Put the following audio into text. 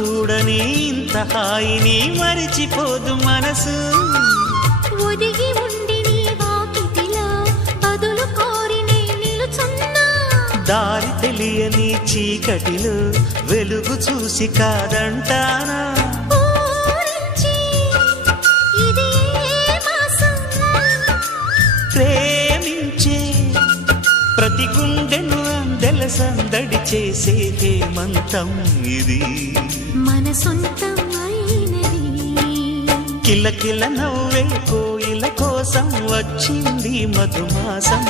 చూడని ఇంత హాయిని మరిచిపోదు మనసు. ఒదిగి ఉండి నీ వాకిటిలో బదులు కోరి నే నిలుచున్నా. దారి తెలియని చీకటిలో వెలుగు చూసి కాదంటానా. ప్రేమించే ప్రతి గుండెను అందెల సందడి చేసే హేమంతం ఇది. మన సొంతం అయినది. కిలకిల నవ్వే కోయిల కోసం వచ్చింది మధుమాసం.